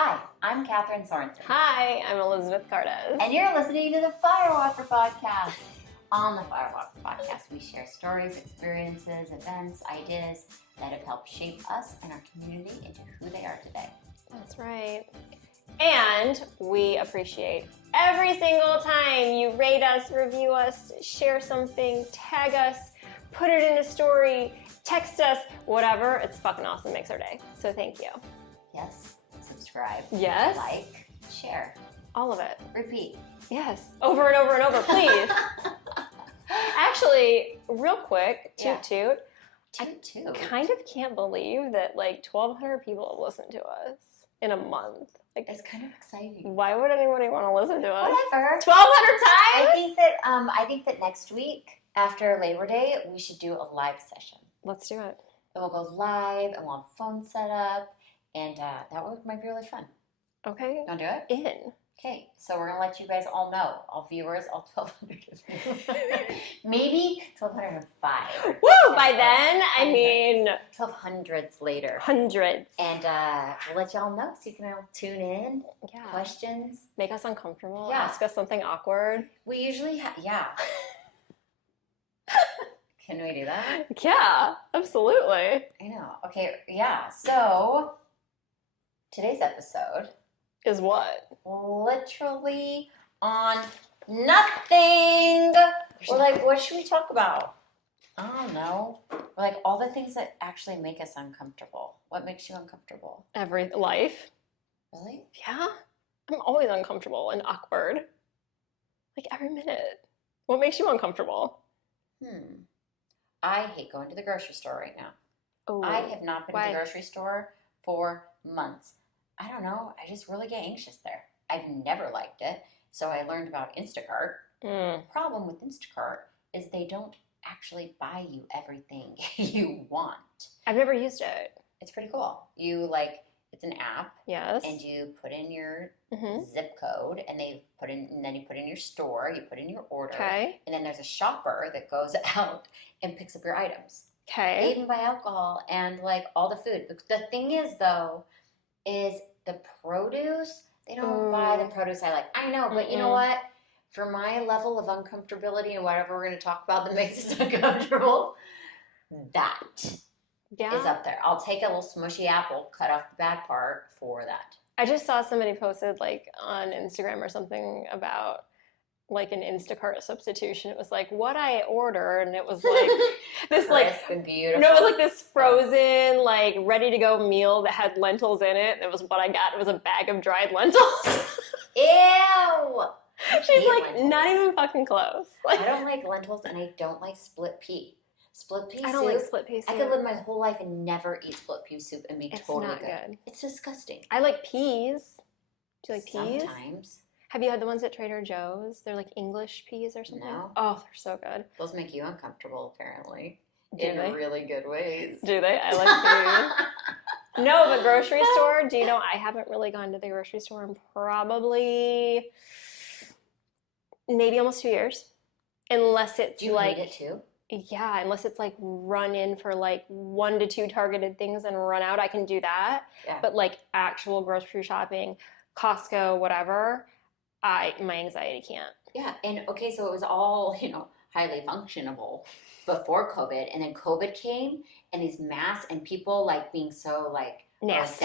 Hi, I'm Kathryn Sorensen. Hi, I'm Elizabeth Cardes. And you're listening to the Firewalker Podcast. On the Firewalker Podcast, we share stories, experiences, events, ideas that have helped shape us and our community into who they are today. That's right. And we appreciate every single time you rate us, review us, share something, tag us, put it in a story, text us, whatever. It's fucking awesome. Makes our day. So thank you. Yes. Subscribe. Yes. Like. Share. All of it. Repeat. Yes. Over and over and over, please. Actually, real quick, toot. I kind of can't believe that like 1,200 people have listened to us in a month. Like, it's kind of exciting. Why would anybody want to listen to us? Whatever. 1,200 times? I think that next week after Labor Day we should do a live session. Let's do it. And we'll go live and we'll have phone set up, and that might be really fun. Okay. You want to do it? In. Okay, so we're gonna let you guys all know, all viewers, all 1,200 of you. Maybe 1,205. Woo! By then, I mean 1,200s later. Hundreds. And we'll let y'all know so you can all tune in. Yeah. Questions. Make us uncomfortable. Yeah. Ask us something awkward. We usually yeah. Can we do that? Yeah, absolutely. I know. Okay, yeah. So today's episode is what? Literally on nothing. We're like, what should we talk about? I don't know. We're like all the things that actually make us uncomfortable. What makes you uncomfortable? Every life. Really? Yeah. I'm always uncomfortable and awkward. Like every minute. What makes you uncomfortable? I hate going to the grocery store right now. Oh, I have not been why? to the grocery store for months. I don't know. I just really get anxious there. I've never liked it. So I learned about Instacart. The problem with Instacart is they don't actually buy you everything you want. I've never used it. It's pretty cool. It's an app. Yes. And you put in your zip code, and then you put in your store, you put in your order. Okay. And then there's a shopper that goes out and picks up your items. Okay. They even buy alcohol and like all the food. The thing is though, is the produce, they don't buy the produce I like. I know, but you know what? For my level of uncomfortability and whatever we're going to talk about that makes us uncomfortable, that is up there. I'll take a little smushy apple, cut off the bad part for that. I just saw somebody posted like on Instagram or something about like an Instacart substitution. It was like what I ordered, and it was like this like and beautiful. No, it was like this frozen, like ready to go meal that had lentils in it. It was what I got. It was a bag of dried lentils. Ew! She's like lentils. Not even fucking close. Like, I don't like lentils, and I don't like split pea. Split pea soup. I don't like split pea soup. I could live my whole life and never eat split pea soup and be totally not good. It's disgusting. I like peas. Do you like peas? Sometimes. Have you had the ones at Trader Joe's? They're like English peas or something. No. Oh, they're so good. Those make you uncomfortable, apparently. Do in they? really good ways. Do they? I like peas. No, the grocery store. Do you know? I haven't really gone to the grocery store in probably maybe almost 2 years, unless it's Do you like hate it too? Yeah, unless it's like run in for like 1 to 2 targeted things and run out, I can do that. Yeah. But like actual grocery shopping, Costco, whatever, my anxiety can't. Yeah, and okay, so it was all, highly functionable before COVID, and then COVID came, and these masks and people like being so like nasty.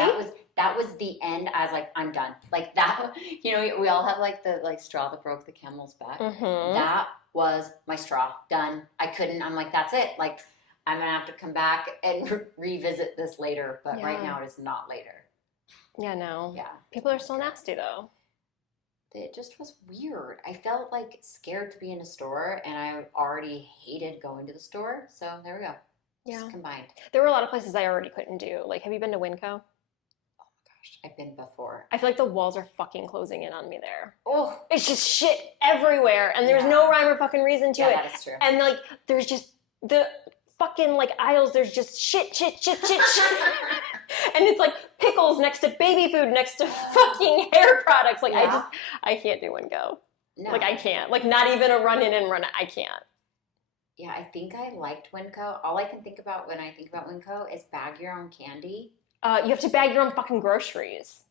That was the end. I was like, I'm done. Like that, we all have like the straw that broke the camel's back. That was my straw. Done. I'm like, that's it. Like, I'm gonna have to come back and revisit this later. But right now it is not later. Yeah, no. Yeah. People are still nasty though. It just was weird. I felt like scared to be in a store, and I already hated going to the store. So there we go. Just combined. There were a lot of places I already couldn't do. Like, have you been to Winco? I've been before. I feel like the walls are fucking closing in on me there. Oh, it's just shit everywhere, and there's no rhyme or fucking reason to it. That is true. And like, there's just the fucking like aisles. There's just shit. And it's like pickles next to baby food next to fucking hair products. Like I can't do Winco. No. Like I can't. Like not even a run in and run out. I can't. Yeah, I think I liked Winco. All I can think about when I think about Winco is bag your own candy. You have to bag your own fucking groceries.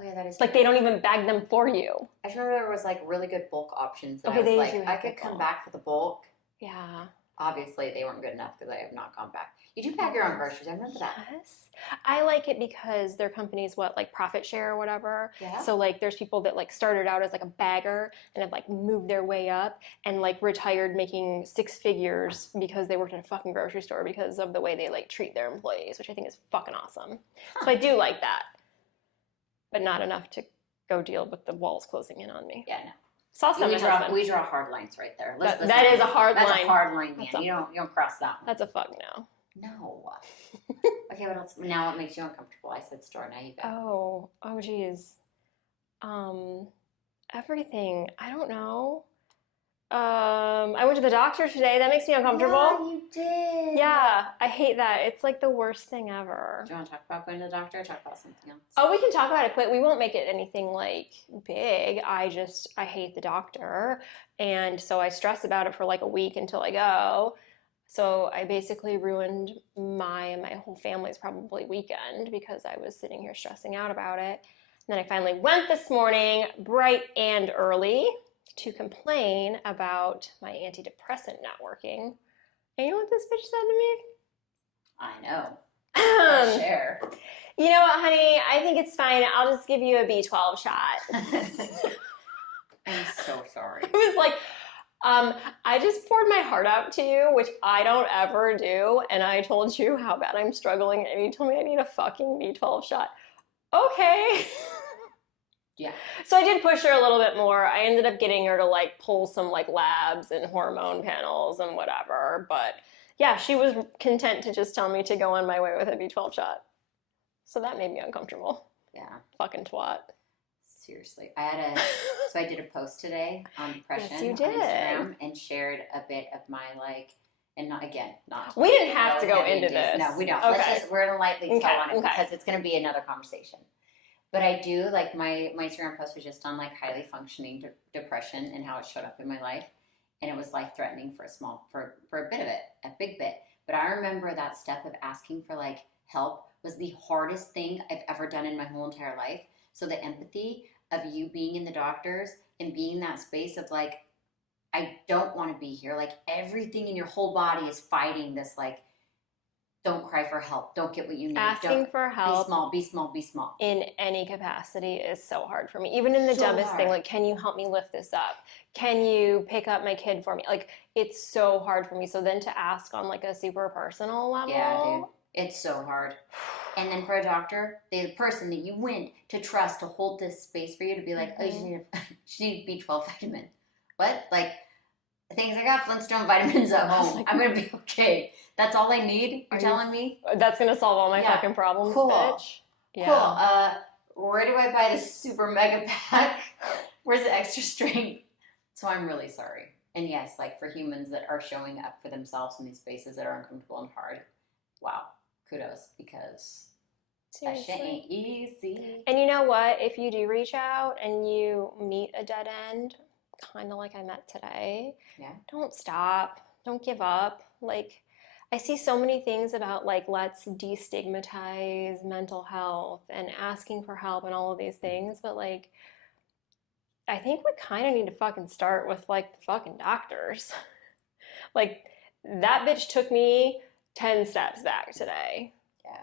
Oh yeah, that is Like they don't even bag them for you. I just remember there was like really good bulk options. And Okay, I was they like, do I have could good come bulk. back for the bulk. Yeah. Obviously, they weren't good enough because I have not gone back. You do bag your own groceries. I remember that. Yes. I like it because their company's like profit share or whatever. Yeah. So like there's people that like started out as like a bagger and have like moved their way up and like retired making 6 figures because they worked in a fucking grocery store because of the way they like treat their employees, which I think is fucking awesome. So I do like that. But not enough to go deal with the walls closing in on me. Yeah, no. Saw some We draw hard lines right there. That is a hard line. That's a hard line, man. You don't cross that one. That's a fuck no. No. Okay, what else? Now what makes you uncomfortable? I said store. Now you go. Oh geez. Everything. I don't know. I went to the doctor today. That makes me uncomfortable. Yeah, you did. Yeah, I hate that. It's like the worst thing ever. Do you want to talk about going to the doctor or talk about something else? Oh, we can talk about it, but we won't make it anything like big. I hate the doctor. And so I stress about it for like a week until I go. So I basically ruined my whole family's probably weekend because I was sitting here stressing out about it. And then I finally went this morning, bright and early, to complain about my antidepressant not working. And you know what this bitch said to me? I know. Share. You know what, honey? I think it's fine. I'll just give you a B12 shot. I'm so sorry. It was like, I just poured my heart out to you, which I don't ever do, and I told you how bad I'm struggling, and you told me I need a fucking B12 shot. Okay. Yeah. So I did push her a little bit more. I ended up getting her to like pull some like labs and hormone panels and whatever. But yeah, she was content to just tell me to go on my way with a B12 shot. So that made me uncomfortable. Yeah. Fucking twat. Seriously. So I did a post today on depression Yes, you on did. Instagram and shared a bit of my and not We didn't have to go into this. No, we don't. Okay. We're gonna lightly tell on it Okay. because it's gonna be another conversation. But I do like my Instagram post was just on like highly functioning depression and how it showed up in my life, and it was life threatening for a bit of it, a big bit. But I remember that step of asking for like help was the hardest thing I've ever done in my whole entire life. So the empathy of you being in the doctors and being in that space of like, I don't want to be here. Like everything in your whole body is fighting this like, don't cry for help. Don't get what you need. Asking for help. Be small, be small, be small. In any capacity is so hard for me. Even in the dumbest thing, like, can you help me lift this up? Can you pick up my kid for me? Like, it's so hard for me. So then to ask on like a super personal level. Yeah, dude. It's so hard. And then for a doctor, the person that you went to trust to hold this space for you to be like, oh, you need a B12 vitamin. What? Like, things I got Flintstone vitamins at home. Like, I'm going to be okay. That's all I need? You're telling me? That's going to solve all my fucking problems, cool. bitch. Yeah. Cool. Where do I buy this super mega pack? Where's the extra strength? So I'm really sorry. And yes, like for humans that are showing up for themselves in these spaces that are uncomfortable and hard, wow, kudos, because Seriously. that shit ain't easy. And you know what? If you do reach out and you meet a dead end, kind of like I met today, don't stop. Don't give up. Like, I see so many things about like, let's destigmatize mental health and asking for help and all of these things. But like, I think we kind of need to fucking start with like the fucking doctors. Like that bitch took me 10 steps back today. Yeah.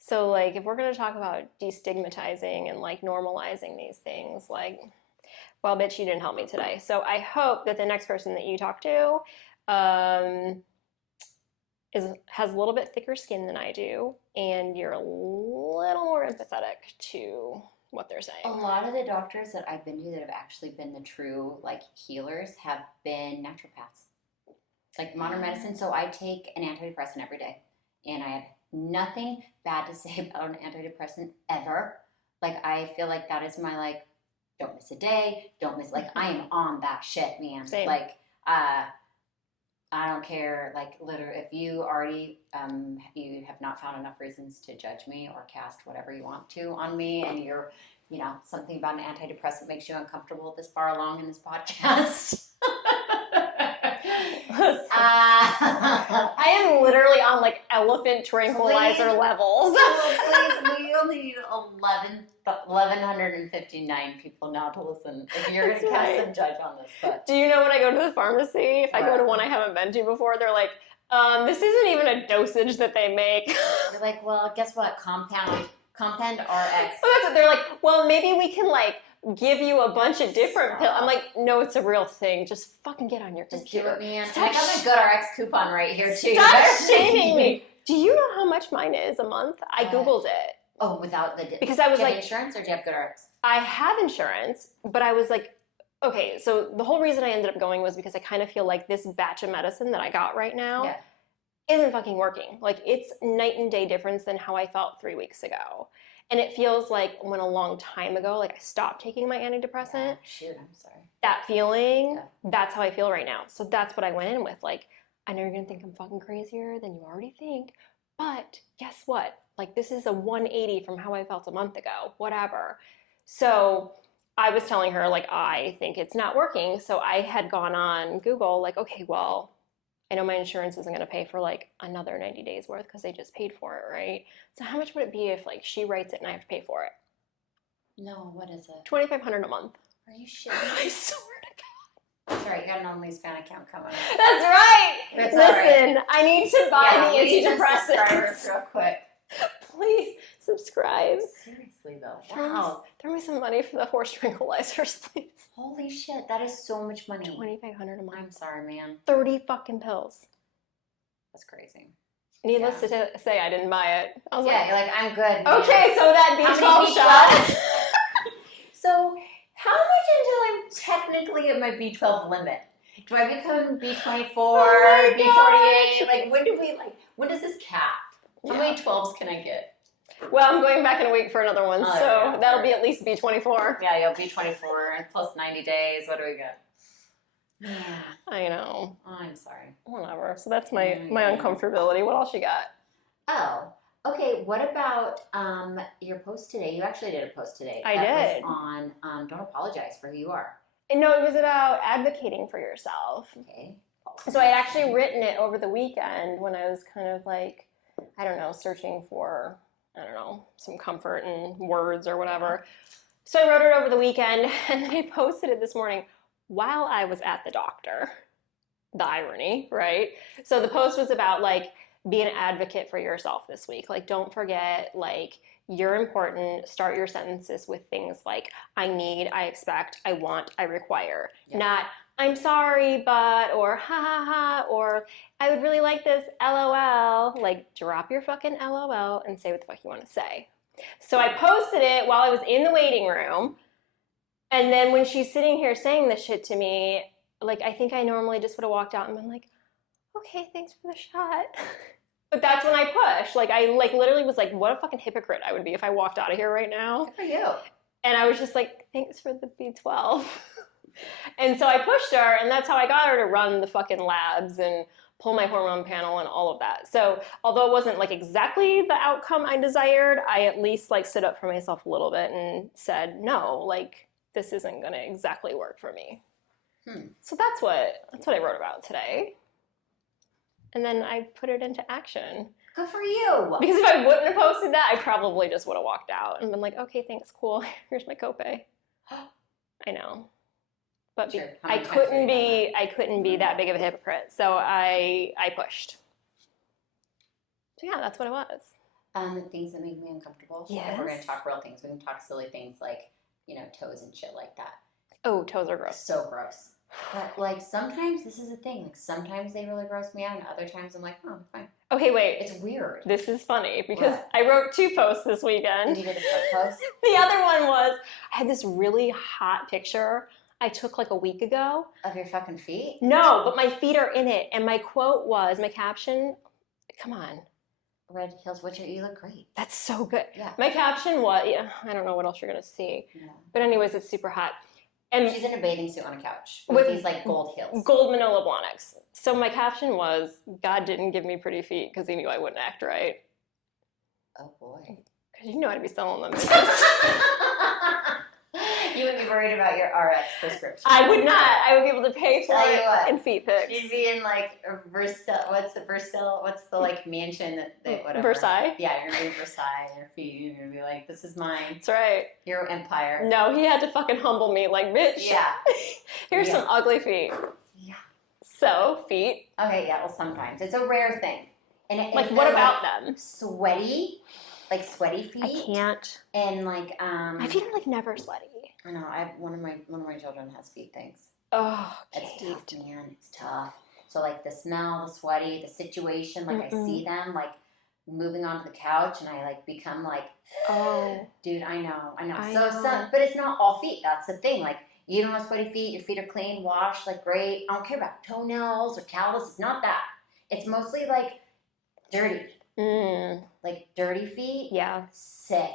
So like, if we're going to talk about destigmatizing and like normalizing these things, like, well, bitch, you didn't help me today. So I hope that the next person that you talk to, has a little bit thicker skin than I do, and you're a little more empathetic to what they're saying. A lot of the doctors that I've been to that have actually been the true like healers have been naturopaths, like modern medicine. So I take an antidepressant every day, and I have nothing bad to say about an antidepressant ever. Like I feel like that is my like, don't miss a day, don't miss like I am on that shit, man. Same. Like I don't care, like, literally, if you already, you have not found enough reasons to judge me or cast whatever you want to on me, and you're, you know, something about an antidepressant makes you uncomfortable this far along in this podcast. I am literally on like elephant tranquilizer levels. Please, we only need 1,159 people now to listen. If you're going to cast some judge on this, but do you know when I go to the pharmacy, if I go to one I haven't been to before, they're like, this isn't even a dosage that they make. You're like, well, guess what? Compound RX. So that's what they're like. Well, maybe we can like give you a bunch of different pills. I'm like, no, it's a real thing. Just fucking get on your computer. Just do it, man. And I got my Good RX coupon right here too. Stop shaming me. Do you know how much mine is a month? I Googled it. Oh, without the because I was do you like, have insurance or do you have Good RX? I have insurance, but I was like, okay. So the whole reason I ended up going was because I kind of feel like this batch of medicine that I got right now isn't fucking working. Like it's night and day difference than how I felt 3 weeks ago. And it feels like when a long time ago, like I stopped taking my antidepressant. Shoot, I'm sorry. That feeling, that's how I feel right now. So that's what I went in with. Like, I know you're going to think I'm fucking crazier than you already think. But guess what? Like, this is a 180 from how I felt a month ago. Whatever. So I was telling her, like, I think it's not working. So I had gone on Google, like, okay, well, I know my insurance isn't going to pay for like another 90 days worth because they just paid for it, right? So how much would it be if like she writes it and I have to pay for it? No, what is it? $2,500 a month. Are you shitting? I swear to God. That's right, you got an OnlyFans account coming up. That's right. That's Listen, I need to buy the antidepressants antidepressants. real quick. Please subscribe. Seriously though, Wow. Throw me some money for the horse tranquilizers, please. Holy shit, that is so much money. $2,500 a month. I'm sorry, man. 30 fucking pills. That's crazy. Needless to say, I didn't buy it. I was you're like, I'm good. Man. Okay, so that How B12 shot. So, how much until I'm technically at my B12 limit? Do I become B24, B48? Like, when does this cap? How many 12s can I get? Well, I'm going back in a week for another one, so that'll be at least B24. Yeah, you'll B24 plus 90 days. What do we get? Yeah. I know. Oh, I'm sorry. Whatever. So that's my uncomfortability. What else you got? Oh, okay. What about your post today? You actually did a post today. I did. Was on Don't Apologize for Who You Are. No, it was about advocating for yourself. Okay. So I had actually written it over the weekend when I was kind of like, I don't know, searching for, I don't know, some comfort in words or whatever. So I wrote it over the weekend and then I posted it this morning while I was at the doctor. The irony, right? So the post was about like, be an advocate for yourself this week. Like, don't forget, like, you're important. Start your sentences with things like, I need, I expect, I want, I require. Yeah. Not, I'm sorry, but, or ha ha ha, or I would really like this, LOL. Like, drop your fucking LOL and say what the fuck you want to say. So I posted it while I was in the waiting room. And then when she's sitting here saying this shit to me, like, I think I normally just would have walked out and been like, okay, thanks for the shot. But that's when I pushed. Like, I like literally was like, what a fucking hypocrite I would be if I walked out of here right now. Good for you. And I was just like, thanks for the B12. And so I pushed her, and that's how I got her to run the fucking labs and pull my hormone panel and all of that. So although it wasn't like exactly the outcome I desired, I at least like stood up for myself a little bit and said, no, like this isn't gonna exactly work for me. So that's what I wrote about today. And then I put it into action. Good for you. Because if I wouldn't have posted that, I probably just would have walked out and been like, okay, thanks, cool. Here's my copay. I know. But sure. I couldn't be that big of a hypocrite. So I pushed. So yeah, that's what it was. Things that make me uncomfortable. Yes. If we're gonna talk real things, we can talk silly things like, toes and shit like that. Oh, toes are gross. So gross. But like sometimes this is a thing. Like sometimes they really gross me out, and other times I'm like, oh, fine. Okay, wait. It's weird. This is funny because I wrote 2 posts this weekend. You did a foot post? The other one was I had this really hot picture I took like a week ago. Of your fucking feet? No, but my feet are in it. And my quote was, my caption, come on. Red heels, you look great. That's so good. Yeah. My caption was, I don't know what else you're going to see. Yeah. But anyways, it's super hot. And she's in a bathing suit on a couch with these like gold heels. Gold Manila Blahniks. So my caption was, God didn't give me pretty feet because he knew I wouldn't act right. Oh boy. Because you know I'd be selling them. You would be worried about your RX prescription. I would not. I would be able to pay for Tell you it what, in feet pics. She'd be in like Versailles. What's the like mansion that whatever? Versailles? Yeah, you're gonna be in Versailles. Your feet. You're gonna be like, this is mine. That's right. Your empire. No, he had to fucking humble me. Like, bitch. Yeah. Here's some ugly feet. Yeah. So, feet. Okay, yeah, well, sometimes. It's a rare thing. And Like, what about them? Sweaty. Like, sweaty feet. I can't. And, like, My feet are, like, never sweaty. I know, one of my children has feet things. Oh, It's tough, man. It's tough. So, like, the smell, the sweaty, the situation, like, I see them, like, moving onto the couch, and I, like, become, like, oh. Dude, I know. I So, know. but it's not all feet. That's the thing. Like, you don't have sweaty feet. Your feet are clean, washed, like, great. I don't care about toenails or callus. It's not that. It's mostly, like, dirty. Like, dirty feet. Yeah. Sick.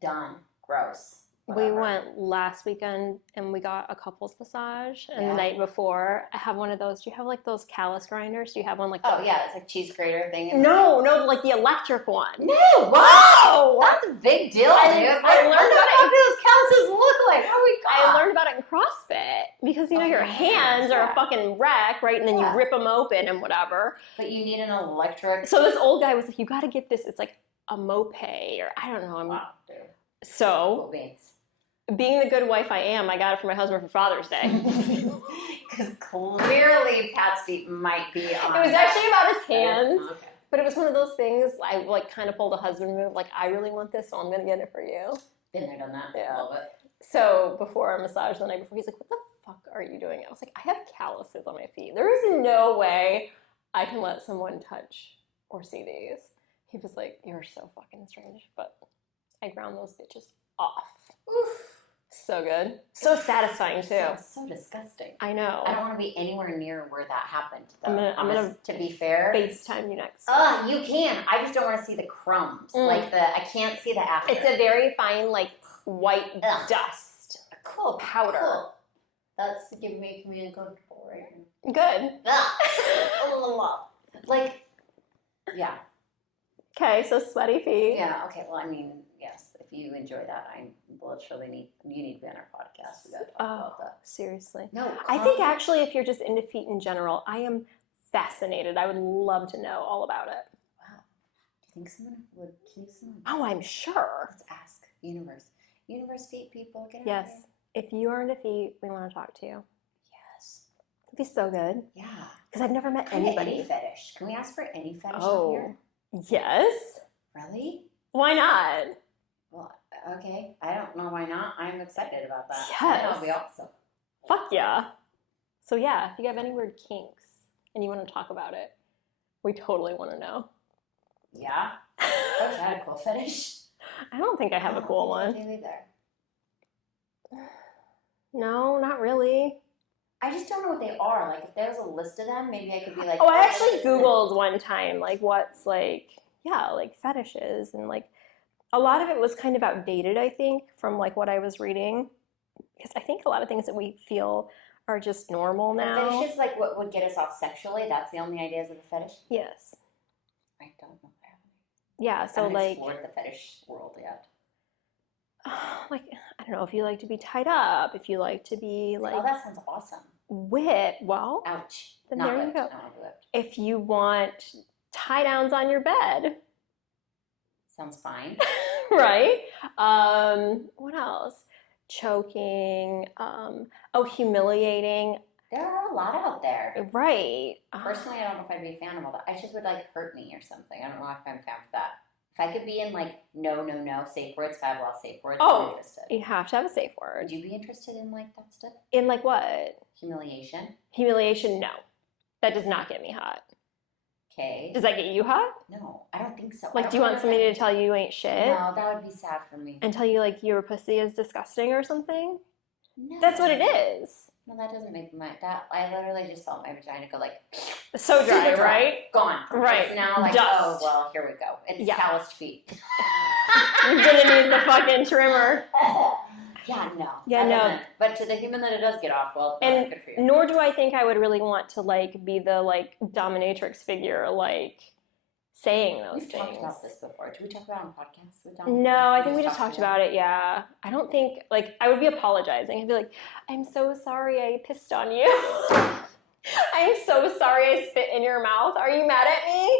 Done. Gross. We went last weekend and we got a couples massage. And the night before, I have one of those. Do you have like those callus grinders? Do you have one like Oh, yeah. It's like cheese grater thing. No, like the electric one. No. Wow. That's a big deal, dude. I learned what do those calluses look like? How we got? I learned about it in CrossFit because, you know, your hands are a fucking wreck, right? And then you rip them open and whatever. But you need an electric. So this old guy was like, you got to get this. It's like a mope or I don't know. Wow, dude. So, Cool beans. Being the good wife I am, I got it for my husband for Father's Day. Because clearly Pat's feet might be on. It was actually about his hands. Okay. But it was one of those things, I like kind of pulled a husband move, like, I really want this, so I'm going to get it for you. Been there, done that. Yeah. A little bit. So before our massage the night before, he's like, what the fuck are you doing? I was like, I have calluses on my feet. There is no way I can let someone touch or see these. He was like, you're so fucking strange. But I ground those bitches off. Oof. So good. So satisfying, too. So disgusting. I know. I don't want to be anywhere near where that happened, though. I'm gonna to be fair. FaceTime you next. You can. I just don't want to see the crumbs. Like I can't see the after. It's a very fine, like, white dust. Cool. Powder. Cool. That's making me uncomfortable right now. Good. Like, yeah. Okay, so sweaty feet. Yeah, okay. Well, I mean, yes, if you enjoy that, I literally you need to be on our podcast. We gotta talk about that. Seriously. No, I think actually if you're just into feet in general, I am fascinated. I would love to know all about it. Wow. Do you think someone would keep someone? Oh, I'm sure. Let's ask. Universe. Universe feet people, get out Yes. here. If you are into feet, we want to talk to you. Yes. It'd be so good. Yeah. Because I've never met Any anybody. fetish. Can we ask for any fetish Oh. here? Yes. Really? Why not? Well, okay. I don't know why not. I'm excited about that. Yes. That'll be awesome. Fuck yeah. So yeah, if you have any weird kinks and you want to talk about it, we totally want to know. Yeah? I wish I had a cool fetish. I don't think I have a cool one. I do either. No, not really. I just don't know what they are. Like, if there was a list of them, maybe I could be like, Oh, I actually Googled one time, like, what's, like, yeah, like, fetishes. And, like, a lot of it was kind of outdated, I think, from, like, what I was reading. Because I think a lot of things that we feel are just normal now. Fetish is, like, what would get us off sexually. That's the only ideas of a fetish. Yes. I don't know. Yeah, so, I haven't like, explored the fetish world yet. like, I don't know, if you like to be tied up, if you like to be, like, Oh, that sounds awesome. whipped, well, Ouch. then Not there you whipped. go. Not whipped. If you want tie downs on your bed, Sounds fine. right? What else? Choking, humiliating, There are a lot out there. right? Personally, I don't know if I'd be a fan of all that. I just would, like, hurt me or something. I don't know if I'm a fan of that. If I could be in, like, no, safe words, if I have a lot of safe words, I'm interested. You have to have a safe Would word. you be interested in, like, that stuff? In, like, what? Humiliation. Humiliation? No. That does not get me hot. Okay. Does that get you hot? No, I don't think so. Like, do you want somebody to tell you you ain't shit? No, that would be sad for me. And tell you, like, your pussy is disgusting or something? No. That's what it is. No, that doesn't make that. I literally just felt my vagina go, like, So dry, super right? Gone. Right. It's now, like, Dust. oh, well, here we go. It's calloused feet. You're gonna need the fucking trimmer. Yeah, no. Yeah, that no. doesn't. But to the human that it does get off, well, And good for you. nor do I think I would really want to, like, be the, like, dominatrix figure, like, saying those We've things. talked about this before. Did we talk about it on podcasts with No, I think we just talked about it. Yeah. I don't think, like, I would be apologizing. I'd be like, I'm so sorry I pissed on you. I'm so sorry I spit in your mouth. Are you mad at me?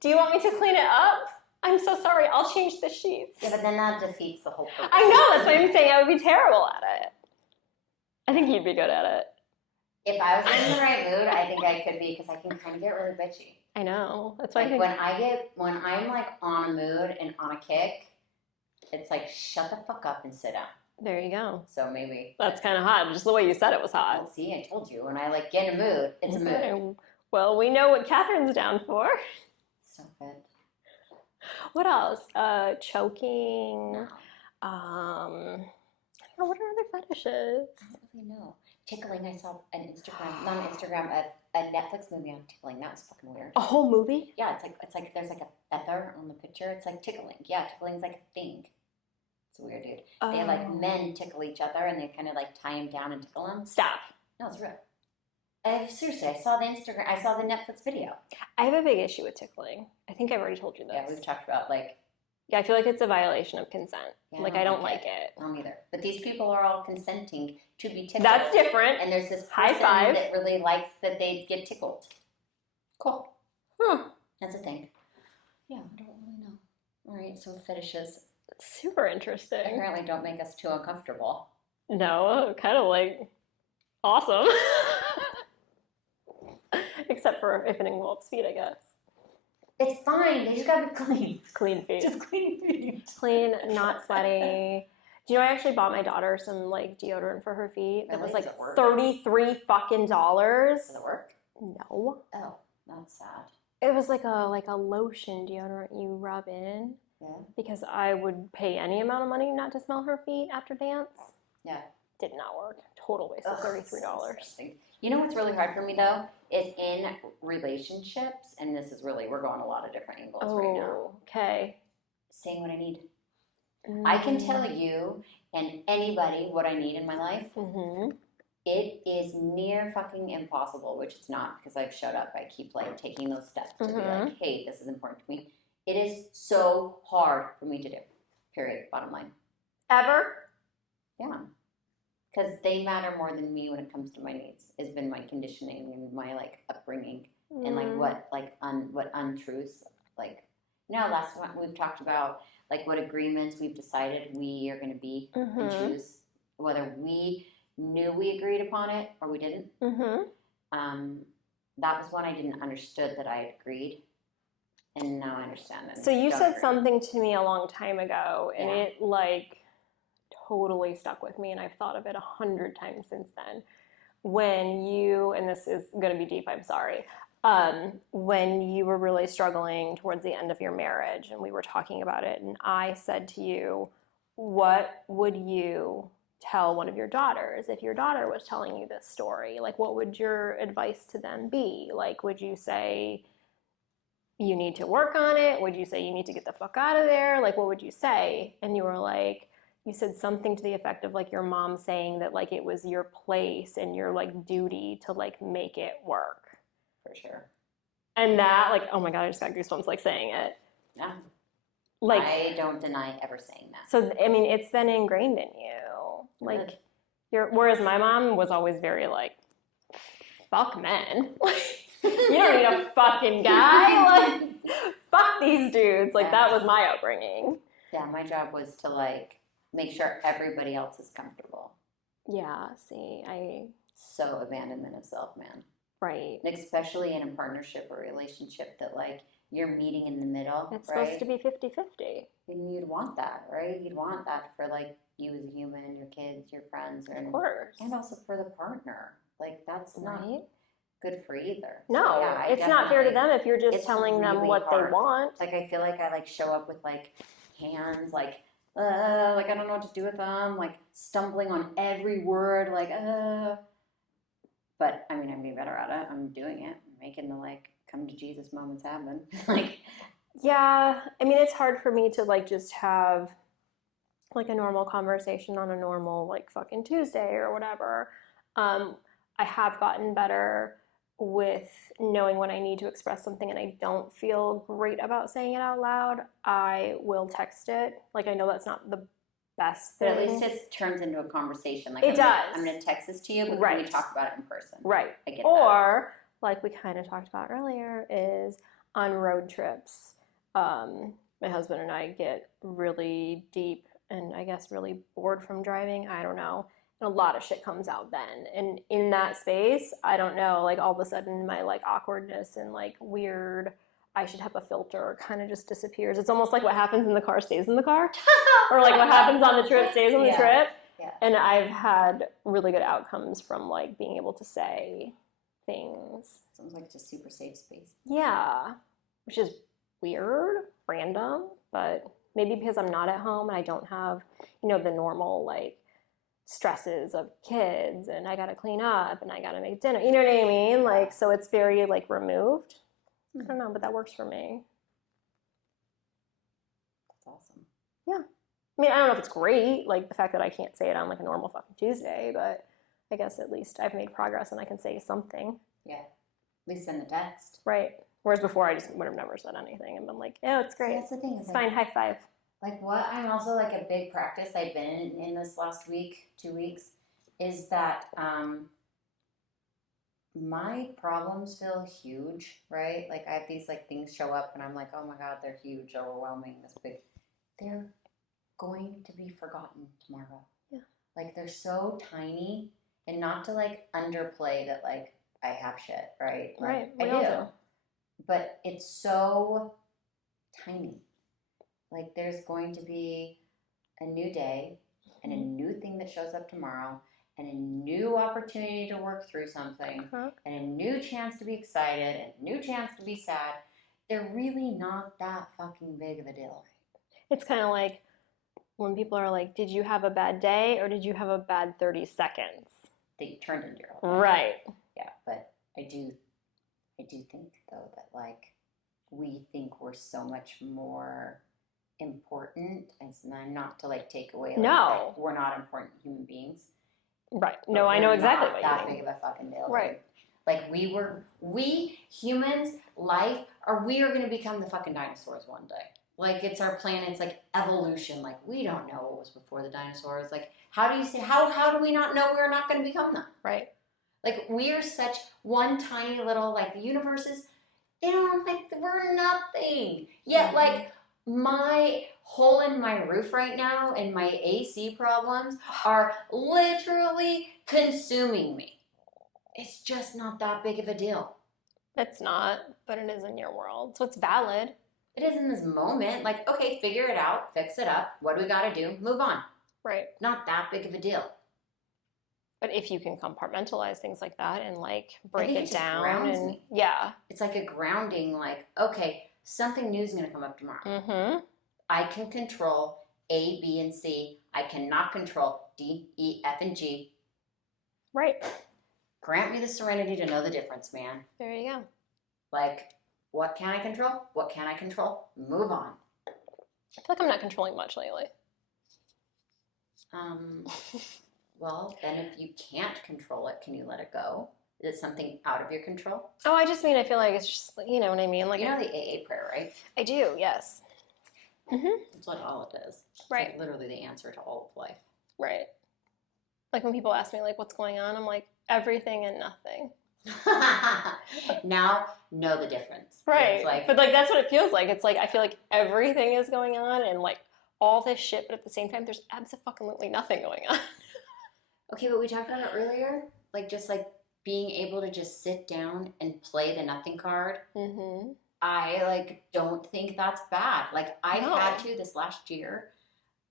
Do you want me to clean it up? I'm so sorry. I'll change the sheets. Yeah, but then that defeats the whole purpose. I know. That's what I'm saying. I would be terrible at it. I think you'd be good at it. If I was in the right mood, I think I could be, because I can kind of get really bitchy. I know. That's why Like I think when I'm like on a mood and on a kick, it's like shut the fuck up and sit down. there you go. So maybe That's kind of hot. Just the way you said it was hot. well, see, I told you, when I like get in a mood, it's a mood. Well, we know what Kathryn's down for. Stop it. What else? Choking. No, I don't know, what are other fetishes? I don't really know. Tickling. I saw an Instagram, not an Instagram, a Netflix movie on tickling. That was fucking weird. A whole movie? Yeah, it's like there's like a feather on the picture. It's like tickling. Yeah, tickling's like a thing. It's weird, dude. They like men tickle each other and they kind of like tie him down and tickle him. Stop. No, it's real. Seriously, I saw the Netflix video. I have a big issue with tickling. I think I've already told you this. Yeah, we've talked about like. Yeah, I feel like it's a violation of consent. Yeah, like I don't like it. I don't either. But these people are all consenting to be tickled. That's different. And there's this High person five. that really likes that they get tickled. Cool. Huh. That's a thing. Yeah, I don't really know. All right, so fetishes Super interesting. apparently don't make us too uncomfortable. No, kind of like awesome. Except for if it involves feet, I guess. It's fine. They just gotta be clean. Clean feet. Just clean feet. Clean, not sweaty. Do you know I actually bought my daughter some like deodorant for her feet? That was like $33 fucking dollars. Does it work? No. Oh, that's sad. It was like a lotion deodorant you rub in. Yeah. Because I would pay any amount of money not to smell her feet after dance. Yeah. Did not work. Total waste of $33. You know what's really hard for me though is in relationships, and this is really, we're going a lot of different angles right now. Okay. Saying what I need. I can tell you and anybody what I need in my life. Mm-hmm. It is near fucking impossible, which it's not because I've showed up. I keep like taking those steps to be like, hey, this is important to me. It is so hard for me to do. Period. Bottom line. Ever? Yeah. Because they matter more than me when it comes to my needs. Has been my conditioning and my like upbringing and like what untruths like. You know, last time we've talked about like what agreements we've decided we are going to be and choose, whether we knew we agreed upon it or we didn't. That was when I didn't understood that I had agreed, and now I understand it. So you said something to me a long time ago, and it like totally stuck with me, and I've thought of it 100 times since then. When you, and this is going to be deep, I'm sorry, when you were really struggling towards the end of your marriage, and we were talking about it, and I said to you, what would you tell one of your daughters if your daughter was telling you this story? Like, what would your advice to them be? Like, would you say you need to work on it? Would you say you need to get the fuck out of there? Like, what would you say? And you were like, you said something to the effect of like your mom saying that like it was your place and your like duty to like make it work. For sure. And that, like, oh my God, I just got goosebumps like saying it. Yeah. Like, I don't deny ever saying that. So, I mean, it's been ingrained in you. Like, whereas my mom was always very like, fuck men. You don't need a fucking guy. Like, fuck these dudes. Like, that was my upbringing. Yeah, my job was to like make sure everybody else is comfortable. Yeah, see, So abandonment of self, man. Right. Especially in a partnership or relationship that like you're meeting in the middle. It's right? supposed to be 50-50. And you'd want that, right? You'd want that for like you as a human, your kids, your friends, Of course. and also for the partner. Like that's not good for either. No, so, yeah, it's not fair to them if you're just telling them really what hard. they want. Like I feel like I like show up with like hands like I don't know what to do with them, like stumbling on every word, like But I mean, I'm getting better at it. I'm doing it, I'm making the like come to Jesus moments happen. Like, yeah, I mean, it's hard for me to like just have like a normal conversation on a normal like fucking Tuesday or whatever. I have gotten better with knowing when I need to express something and I don't feel great about saying it out loud, I will text it. Like, I know that's not the best But thing. at least it turns into a conversation. Like, It does. I'm going to text this to you, but Right. we talk about it in person. Right. I get or, like we kind of talked about earlier, is on road trips. My husband and I get really deep and I guess really bored from driving. I don't know. And a lot of shit comes out then. And in that space, I don't know, like all of a sudden my like awkwardness and like weird, I should have a filter kind of just disappears. It's almost like what happens in the car stays in the car. Or like what happens on the trip stays on the trip. Yeah. And I've had really good outcomes from like being able to say things. Sounds like just super safe space. Yeah. Which is weird, random, but maybe because I'm not at home and I don't have, you know, the normal like stresses of kids and I gotta clean up and I gotta make dinner. You know what I mean? Like, so it's very like removed. I don't know, but that works for me. That's awesome. Yeah. I mean, I don't know if it's great, like the fact that I can't say it on like a normal fucking Tuesday, but I guess at least I've made progress and I can say something. Yeah. At least send the text. Right. Whereas before I just would have never said anything and been like, oh, it's great. See, that's the thing. It's fine, high five. Like what I'm also like a big practice I've been in this last week, 2 weeks, is that my problems feel huge, right? Like I have these like things show up and I'm like, oh my God, they're huge, overwhelming, this big. They're going to be forgotten tomorrow. Yeah. Like they're so tiny, and not to like underplay that like I have shit, right? Like, Right. I do. But it's so tiny. Like there's going to be a new day and a new thing that shows up tomorrow and a new opportunity to work through something and a new chance to be excited and a new chance to be sad. They're really not that fucking big of a deal. It's kind of like when people are like, did you have a bad day or did you have a bad 30 seconds? They turned into your whole life. Right. Yeah, but I do think though that like we think we're so much more important, and not to like take away like we're not important human beings. Right. No, I know exactly what you mean. That big of a fucking deal. Right. Like we humans, we are gonna become the fucking dinosaurs one day. Like it's our planet's like evolution. Like we don't know what was before the dinosaurs. Like how do we not know we're not gonna become them? Right. Like we are such one tiny little like the universes. They don't like we're nothing. Yet like my hole in my roof right now and my AC problems are literally consuming me. It's just not that big of a deal. It's not, but it is in your world. So it's valid. It is in this moment. Like, okay, figure it out, fix it up. What do we got to do? Move on. Right. Not that big of a deal. But if you can compartmentalize things like that and like break it down grounds and me. Yeah. It's like a grounding, like, okay, something new is going to come up tomorrow. Mm-hmm. I can control A, B, and C. I cannot control D, E, F, and G. Right. Grant me the serenity to know the difference, man. There you go. Like, what can I control? What can I control? Move on. I feel like I'm not controlling much lately. Well, then if you can't control it, can you let it go? Is it something out of your control? Oh, I just mean I feel like it's just, you know what I mean? Like you know the AA prayer, right? I do, yes. Mm-hmm. That's what all it is. It's right. Like literally the answer to all of life. Right. Like when people ask me like what's going on, I'm like everything and nothing. Now know the difference. Right. Like, but like that's what it feels like. It's like I feel like everything is going on and like all this shit, but at the same time there's absolutely nothing going on. Okay, but we talked about it earlier, like just like being able to just sit down and play the nothing card. Mm-hmm. I like don't think that's bad. Like I've had to this last year.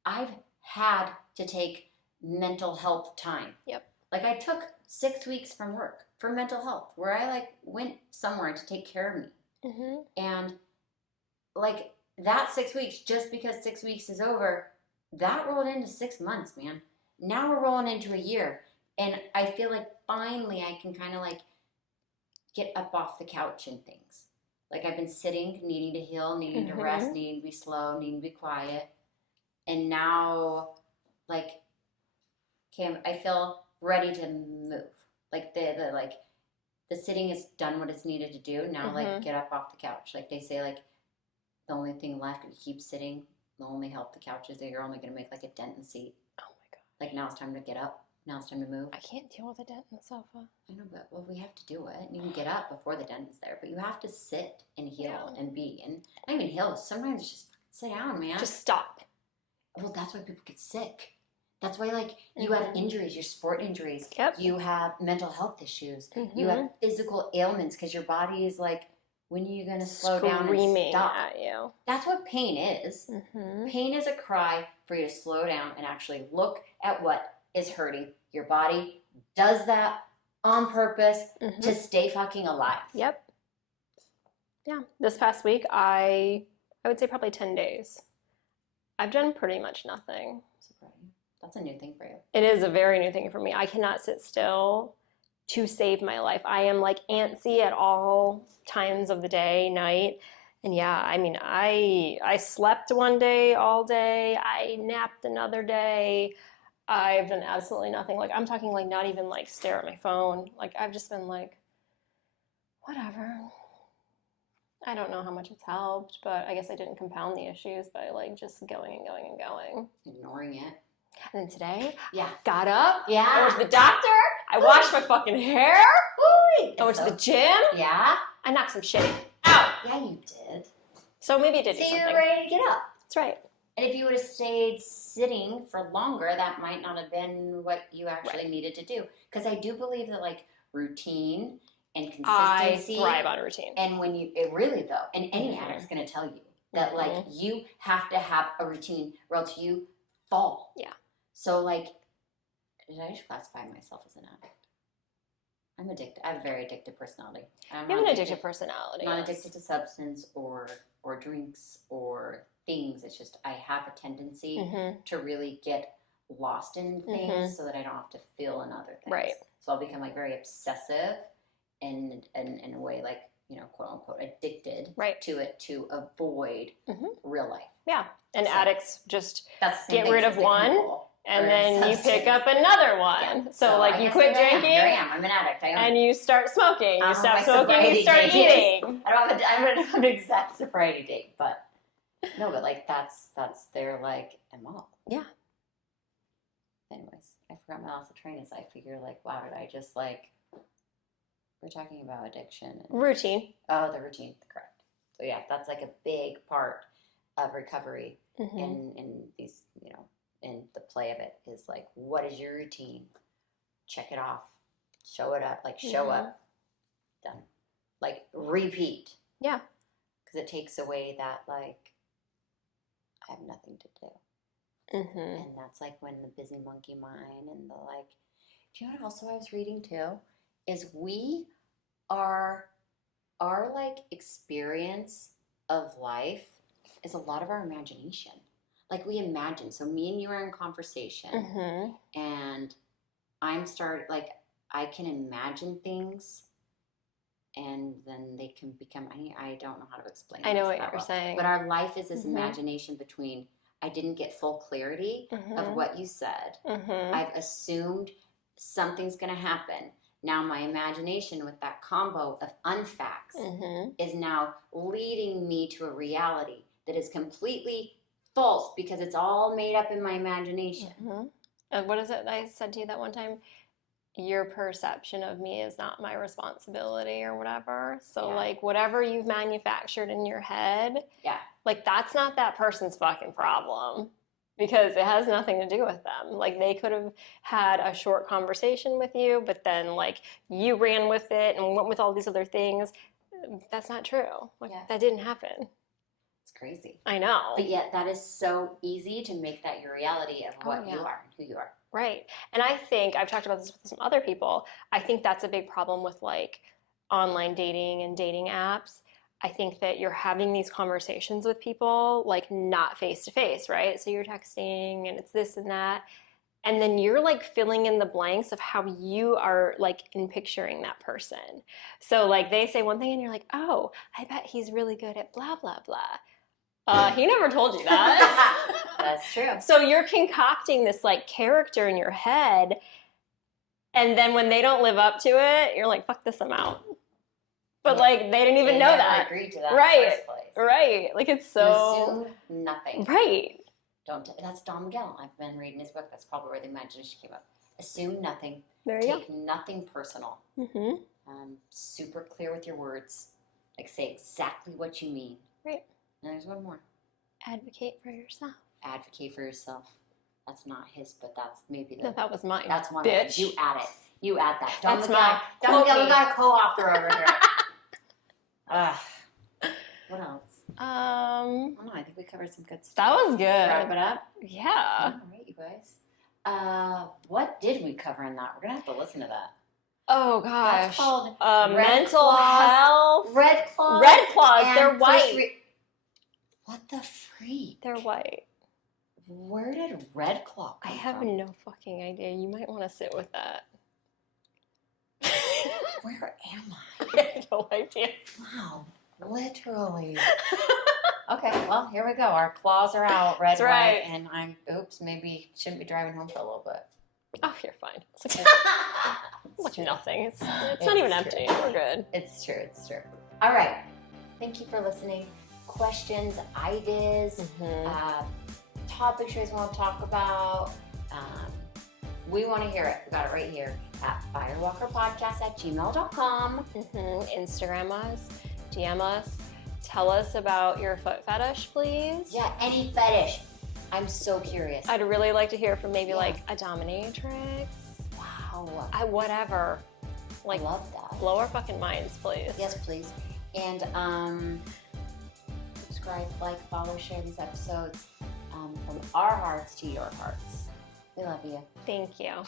I've had to take mental health time. Yep. Like I took 6 weeks from work for mental health, where I like went somewhere to take care of me. Mm-hmm. And like that 6 weeks, just because 6 weeks is over, that rolled into 6 months, man. Now we're rolling into a year. And I feel like finally I can kind of like get up off the couch and things. Like I've been sitting, needing to heal, needing to rest, needing to be slow, needing to be quiet. And now, like, okay, I feel ready to move. Like the like the sitting has done what it's needed to do. Now, like, get up off the couch. Like, they say, like, the only thing left, if you keep sitting, the only help the couch is that you're only going to make, like, a dent in the seat. Oh, my God. Like, now it's time to get up. Now it's time to move. I can't deal with a dent in the sofa. I know, but, well, we have to do it. You can get up before the dent is there, but you have to sit and heal and be. And not even heal. Sometimes it's just sit down, man. Just stop. Well, that's why people get sick. That's why, like, you have injuries, your sport injuries. Yep. You have mental health issues. You have physical ailments because your body is like, when are you going to slow down and stop? At you. That's what pain is. Pain is a cry for you to slow down and actually look at what is hurting. Your body does that on purpose to stay fucking alive. Yep. Yeah. This past week, I would say probably 10 days. I've done pretty much nothing. That's a new thing for you. It is a very new thing for me. I cannot sit still to save my life. I am like antsy at all times of the day, night. And yeah, I mean, I slept one day all day. I napped another day. I've done absolutely nothing. Like, I'm talking like not even like stare at my phone. Like, I've just been like, whatever. I don't know how much it's helped, but I guess I didn't compound the issues by like just going and going and going. Ignoring it. And then today, yeah, got up, yeah, I went to the doctor, I washed my fucking hair, I went to the gym, yeah, I knocked some shit out. Yeah, you did. So maybe it did do something. So you were ready to get up. That's right. And if you would have stayed sitting for longer, that might not have been what you actually needed to do. Because I do believe that, like, routine and consistency. I thrive on routine. And when you, it really though, and any addict's going to tell you that, like, you have to have a routine or else you fall. Yeah. So, like, did I just classify myself as an addict? I'm addicted. I have a very addictive personality. You have an addictive personality. I'm not addicted to substance or drinks or things. It's just I have a tendency to really get lost in things so that I don't have to feel in other things. Right. So I'll become like very obsessive and in a way, like, you know, quote unquote addicted to it to avoid real life. Yeah. And addicts just get thing, rid of one. And then you pick up another one. Yeah. So like, you quit drinking. Here I am. I'm an addict. And you start smoking. You stop smoking, you start eating. I don't have an exact sobriety date, but no, but like that's their like MO. Yeah. Anyways, I forgot my last train is I figure like, wow, did I just like, we're talking about addiction. And, routine. Oh, the routine, correct. So yeah, that's like a big part of recovery in these, you know, and the play of it is like, what is your routine? Check it off. Show it up. Like, show up. Done. Like, repeat. Yeah. Because it takes away that, like, I have nothing to do. And that's like when the busy monkey mind and the like. Do you know what also I was reading too? Is our like experience of life is a lot of our imagination. Like, we imagine. So me and you are in conversation, and I can imagine things, and then they can become, I don't know how to explain it. I know what you're saying. But our life is this imagination between, I didn't get full clarity of what you said. I've assumed something's going to happen. Now my imagination with that combo of unfacts is now leading me to a reality that is completely false because it's all made up in my imagination. What is it I said to you that one time? Your perception of me is not my responsibility or whatever. So like, whatever you've manufactured in your head, like, that's not that person's fucking problem, because it has nothing to do with them. Like, they could have had a short conversation with you, but then like you ran with it and went with all these other things. That's not true. Like, that didn't happen. Crazy. I know. But yet that is so easy to make that your reality of what you are and who you are. Right. And I think, I've talked about this with some other people, I think that's a big problem with like online dating and dating apps. I think that you're having these conversations with people, like, not face to face, right? So you're texting and it's this and that. And then you're like filling in the blanks of how you are like in picturing that person. So like, they say one thing and you're like, oh, I bet he's really good at blah, blah, blah. He never told you that. That's true. So you're concocting this like character in your head, And then when they don't live up to it, you're like, fuck this, I'm out. But Yeah. like, they didn't even They know never that. agreed to that Right. in the first place. Right. Like, it's so. Assume nothing. Right. That's Don Miguel. I've been reading his book. That's probably where the imagination came up. Assume nothing. There you Take nothing personal. go. Super clear with your words. Like, say exactly what you mean. Right. And there's one more. Advocate for yourself. Advocate for yourself. That's not his, but that's maybe No, that was mine. That's one. Bitch. You add it. You add that. Don That's Miguel. mine. Don Miguel, Quote we me. got a co-author over here. What else? I don't know. I think we covered some good stuff. That was good. Wrap it up. Yeah. All right, you guys. What did we cover in that? We're gonna have to listen to that. Oh That's gosh. called Red Mental Claws. health. Red Claws. Red Claws. and They're First white. What the freak? They're white. Where did Red Claw I come have from? no fucking idea. You might want to sit with that. Where am I? I have no idea. Wow, literally. Okay, well, here we go. Our claws are out, red, That's right. white, and oops, maybe shouldn't be driving home for a little bit. Oh, you're fine. It's like nothing. It's not even It's empty. true. We're good. It's true, it's true. All right, thank you for listening. Questions, ideas, topics you guys want to talk about. We want to hear it. We got it right here at firewalkerpodcast@gmail.com. Instagram us, DM us, tell us about your foot fetish, please. Yeah, any fetish. I'm so curious. I'd really like to hear from maybe like a dominatrix. Wow. Whatever. Like, love that. blow our fucking minds, please. Yes, please. And subscribe, like, follow, share these episodes from our hearts to your hearts. We love you. Thank you.